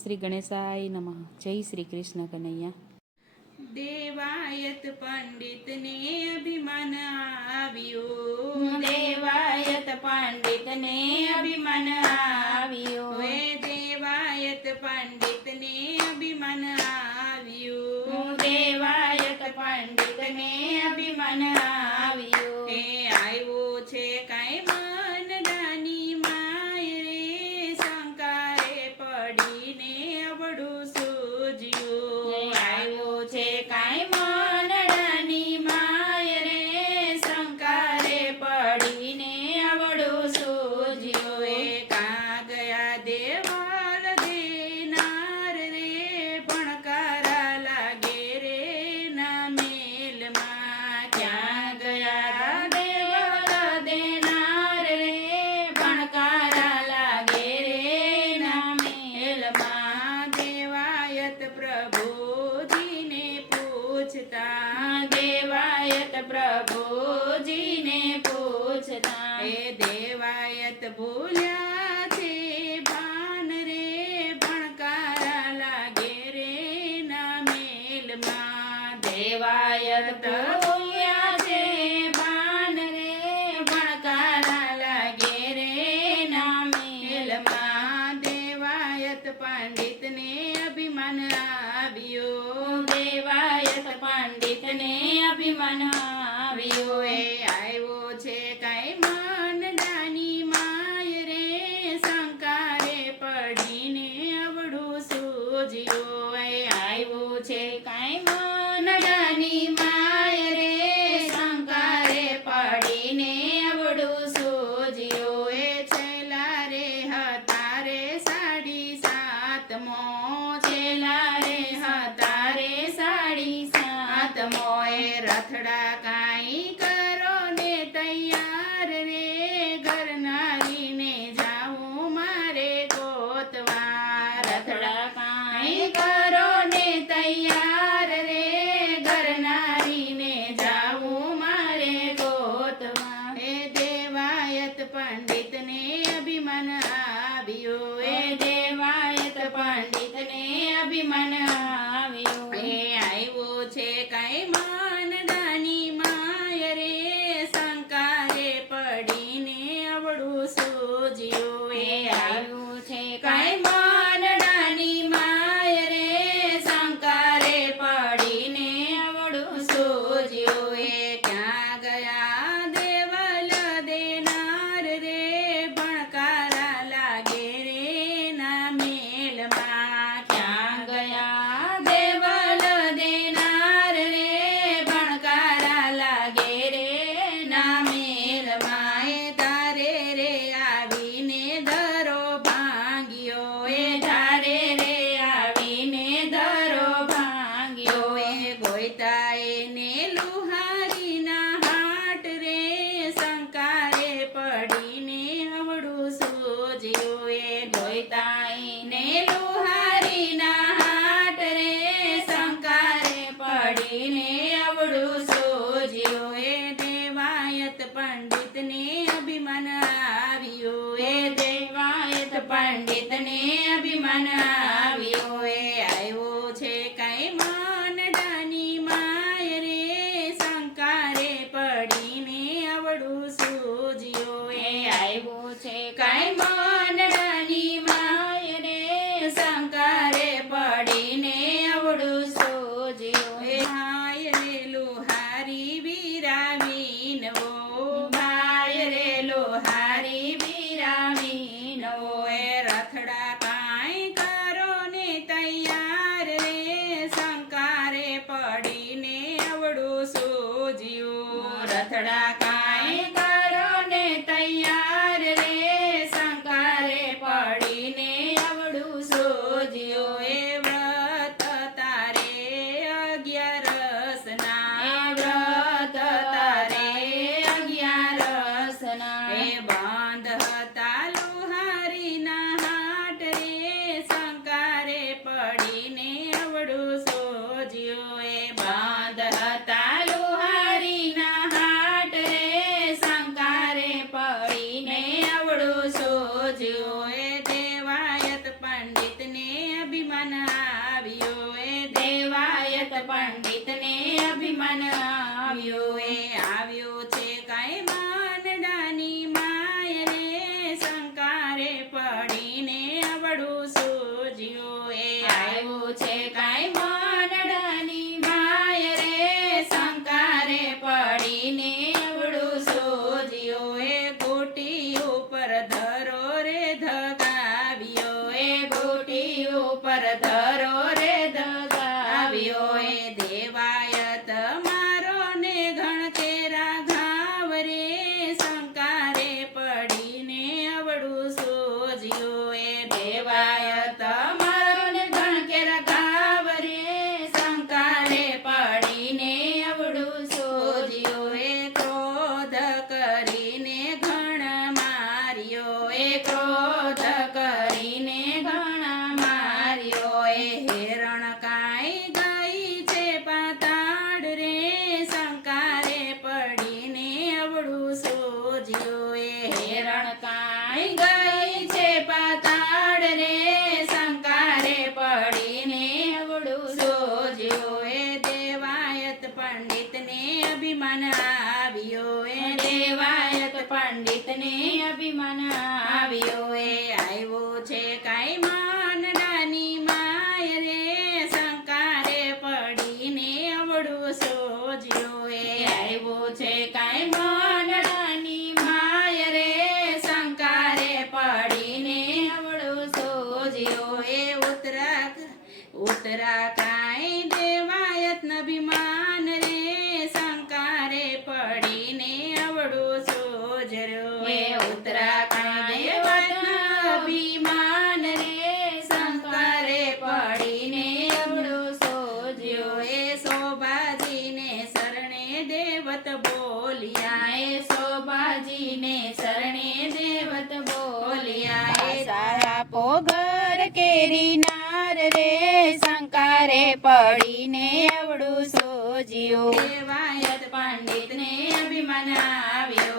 શ્રી ગણેશાય નમઃ. જય શ્રી કૃષ્ણ કનૈયા. દેવાયત પંડિત ને અભિમાન આવ્યો, દેવાયત પંડિત ને અભિમાન આવ્યો, હે દેવાયત પંડિત ને અભિમાન આવ્યો, દેવાયત પંડિત ને અભિમાન આવ્યો. હે આવ્યો છે કાંઈ મન દાની માય રે, શંકારે પડીને અવળું સૂજ્યું. આવ્યો છે કાંઈ મનડાની માય રે, શંકારે પડીને અવળું સૂજ્યું. એ કાં ગયા દેવાલ દેનાર રે, ભણકારા લાગે રે ના મેલમાં. ક્યાં ગયા દેવલ દેનાર રે, ભણકારા લાગે રે ના મેલમાં. દેવાયત પ્રભુજીને પૂછતા, દેવાયત પ્રભુજીને પૂછતા, એ દેવાયત ભૂલ્યા છે ભાન રે, ભણકારા લાગે રે ના મેલમાં. દેવાયત ભૂલ્યા છે ભાન રે, ભણકારા લાગે રે ના મેલમાં. દેવાયત પંડિતને અભિમાન આવ્યો, દેવાયત પંડિતને અભિમાન આવ્યો. એ આવ્યો છે કાંઈ મન દાની માય રે, શંકારે પડીને અવળું સૂજ્યું. એ આવ્યો છે કાંઈ મનડાની માય રે, શંકારે પડીને અવળું સૂજ્યું. એ છેલ્લા રે હતા રે સાડી સાતમો, છેલ્લા રે હતા રે સાડી સાતમો. એ રથડા કાંઈ કરો ને તૈયાર રે, ઘરનારીને જાવું મારે ગોતવા. રથડા કાંઈ કરો ને તૈયાર રે, ઘરનારીને જાવું મારે ગોતવા. એ દેવાયત પંડિતને અભિમાન આવ્યો, એ દેવાયત પંડિતને અભિમાન આવ્યો. એ આવ્યો છે કાંઈ મન દાની માય રે, શંકારે પડીને અવળું સૂજ્યું. એ આવ્યું છે કાંઈ મનડાની માય રે, શંકારે પડીને અવળું સૂજ્યું. એ ક્યાં ગયા દેવલ દેનાર રે, ભણકારા લાગે રે ના મેલમાં. ક્યાં ગયા દેવલ દેનાર રે, ભણકારા લાગે રે ના મેલમાં. એ તારે રે આવીને ધરો ભાંગ્યો, એ ધારે રે આવીને ધરો ભાંગ્યો. એ ગોયતા એને લુહારીના હાટ રે, શંકારે પડીને અવળું સૂજ્યું. એ ગોયતાઈને લુહારીના હાટ રે, શંકારે પડીને અવળું સૂજ્યું. એ દેવાયત પંડિતને અભિમાન આવ્યું, એ દેવાયત પંડિતને અભિમાન આવ્યું. એ આવ્યો છે કાંઈ મન દાની માય રે, શંકારે પડીને અવળું સૂજ્યું. એ આવ્યું છે કાંઈ મનડાની માય રે, શંકારે પડીને અવળું સૂજ્યું. એ હાય રે લુહારી વીરાવીનવો, ભાઈ રે લોહારી વીરાવીનો. એ રથડા કાંઈ કરો ને તૈયાર રે, શંકારે પડીને અવળું સૂજ્યું. રથડા કાંઈ કરો ને તૈયાર રે, શંકારે પડીને અવળું સૂજ્યું. એ વ્રત તારે અગિયારસના, એ વ્રત તારે અગિયારસના. એ બંધ હતા લુહારીના હાટ રે, શંકારે પડીને અવળું સૂજ્યું. એ બાંધ હતા લુહારીના હાટ રે, આવ્યો એ આવ્યો છે કાંઈ માનડાની માય રે શંકારે પડીને અવળું સૂઝ્યું એ આવ્યો છે કાંઈ માનડાની માય રે શંકારે પડીને અવળું સોજ્યો એ ગોટી ઉપર ધરો રે ધગાવ્યો એ ગોટી ઉપર ધરો રે દગાવ્યો એ દેવાયત મારો ને ઘણકેરા ઘાવ રે શંકારે પડીને અવળું સૂઝ્યું એ દેવાયત મારો ને ઘણકેરા ઘાવ રે શંકારે પડીને અવળું સોજ્યો એ ક્રોધ કરીને ઘણ માર્યો એ ક્રોધ કરીને ઘણા માર્યો એ હેરણ કાંઈ ગઈ છે પાતાળ રે શંકારે પડીને અવળું સૂઝ્યું એ હેરણ કાંઈ ગઈ છે પાતાળ રે શંકારે પડીને અવળું સોજ્યો એ દેવાયત પંડિતને અભિમાન આવ્યો એ દેવાયત પંડિતને અભિમાન આવ્યો એ આવ્યો છે કાંઈ માનડાની માય રે શંકારે પડીને અવળું સોજ્યો એ આવ્યો છે કાંઈ માનડાની માય રે શંકારે પડીને અવળું સોજ્યો એ ઉતરા કાંઈ દેવાયત અભિમાન રે શંકારે પડીને અવળું સોજ્યો એ ઉત્તરાખંડ અભિમાન રે શંકરે પડીને અવળું સોજ્યો એ શોભાજીને શરણે દેવત બોલ્યા એ શોભાજીને શરણે દેવત બોલ્યા એ સાપો ઘર કેરી નાર રે શંકરે પડીને અવળું સોજ્યો દેવાયત પંડિતને અભિમાન આવ્યો